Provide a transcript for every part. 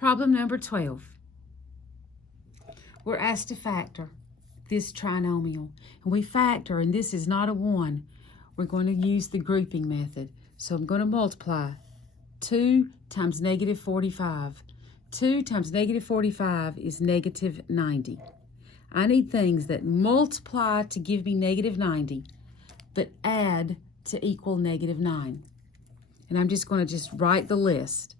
Problem number 12. We're asked to factor this trinomial. And we factor, and this is not a 1. We're going to use the grouping method. So I'm going to multiply 2 times negative 45. 2 times negative 45 is negative 90. I need things that multiply to give me negative 90, but add to equal negative 9. And I'm just going to just write the list.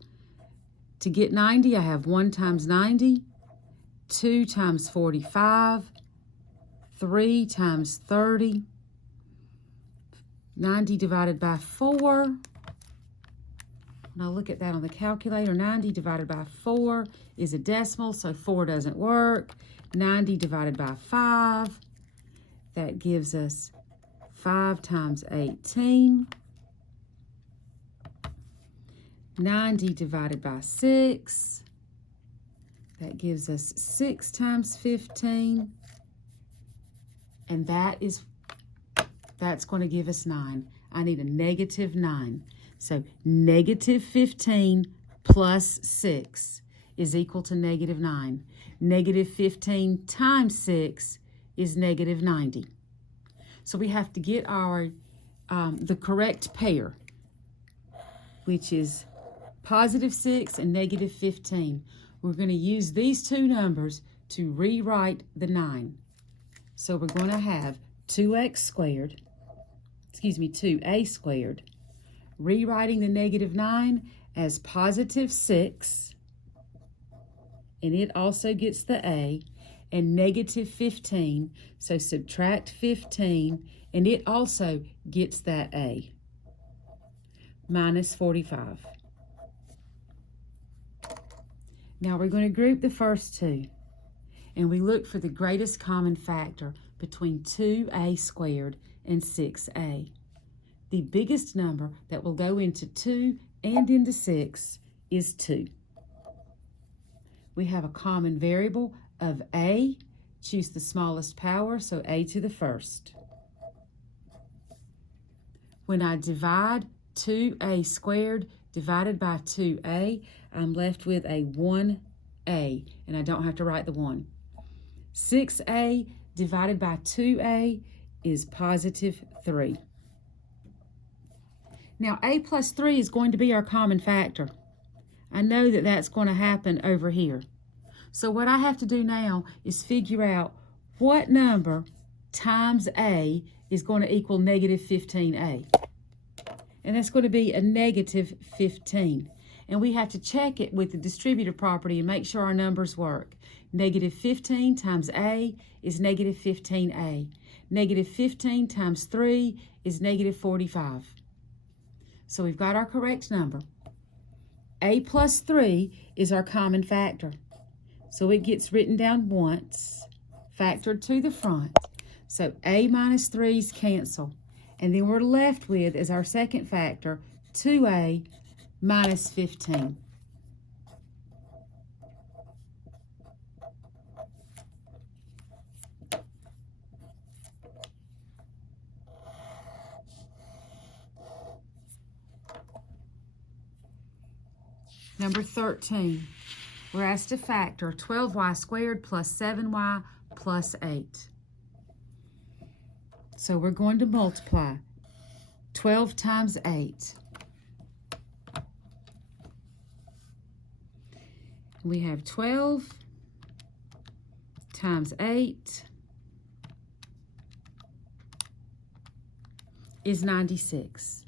To get 90, I have 1 times 90, 2 times 45, 3 times 30, 90 divided by 4. Now look at that on the calculator. 90 divided by 4 is a decimal, so 4 doesn't work. 90 divided by 5, that gives us 5 times 18. 90 divided by 6, that gives us 6 times 15, and that's going to give us 9. I need a negative 9. So negative 15 plus 6 is equal to negative 9. Negative 15 times 6 is negative 90. So we have to get our the correct pair, which is positive 6 and negative 15. We're going to use these two numbers to rewrite the 9. So we're going to have 2a squared, rewriting the negative 9 as positive 6, and it also gets the a, and negative 15, so subtract 15, and it also gets that a, minus 45. Now we're going to group the first two, and we look for the greatest common factor between 2a squared and 6a. The biggest number that will go into 2 and into 6 is 2. We have a common variable of a. Choose the smallest power, so a to the first. When I divide 2a squared divided by 2a, I'm left with a 1a, and I don't have to write the 1. 6a divided by 2a is positive 3. Now, a plus 3 is going to be our common factor. I know that that's going to happen over here. So what I have to do now is figure out what number times a is going to equal negative 15a. And that's going to be a negative 15. And we have to check it with the distributive property and make sure our numbers work. Negative 15 times a is negative 15a. Negative 15 times 3 is negative 45. So we've got our correct number. A plus 3 is our common factor. So it gets written down once, factored to the front. So a minus 3's cancel. And then we're left with, as our second factor, 2a minus 15. Number 13, we're asked to factor 12y squared plus 7y plus 8. So we're going to multiply 12 times 8. We have 12 times 8 is 96.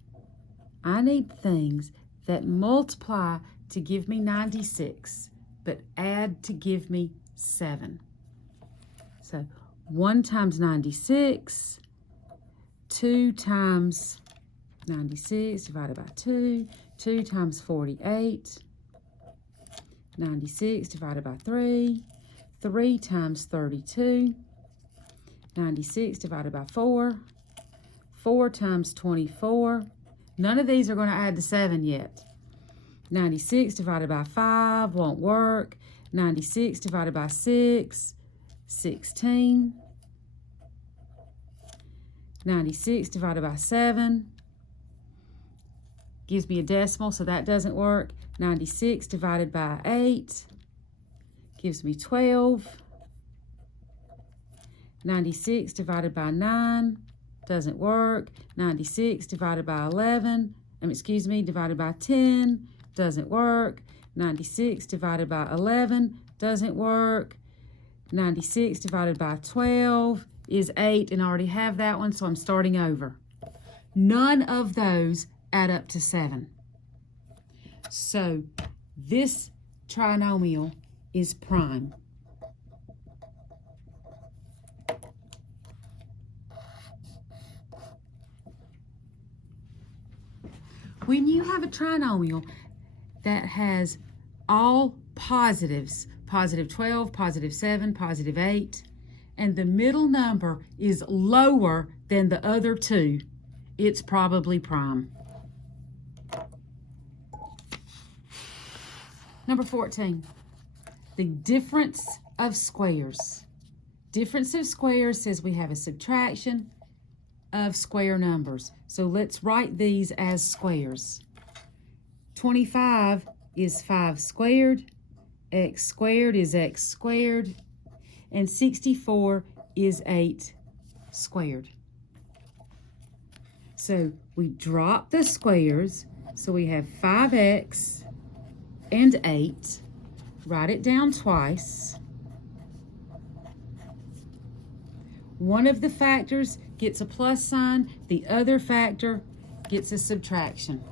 I need things that multiply to give me 96, but add to give me 7. So 1 times 96, 2 times 96 divided by 2, 2 times 48, 96 divided by 3, 3 times 32, 96 divided by 4, 4 times 24. None of these are going to add to 7 yet. 96 divided by 5 won't work. 96 divided by 6, 16. 96 divided by 7 gives me a decimal, so that doesn't work. 96 divided by 8 gives me 12. 96 divided by 9 doesn't work. 96 divided by 11, divided by 10 doesn't work. 96 divided by 11 doesn't work. 96 divided by 12 is 8, and I already have that one, so I'm starting over. None of those add up to 7. So this trinomial is prime. When you have a trinomial that has all positives, positive 12, positive 7, positive 8, and the middle number is lower than the other two, it's probably prime. Number 14, the difference of squares. Difference of squares says we have a subtraction of square numbers. So let's write these as squares. 25 is 5 squared, x squared is x squared, and 64 is 8 squared. So we drop the squares, so we have 5x and 8. Write it down twice. One of the factors gets a plus sign, the other factor gets a subtraction.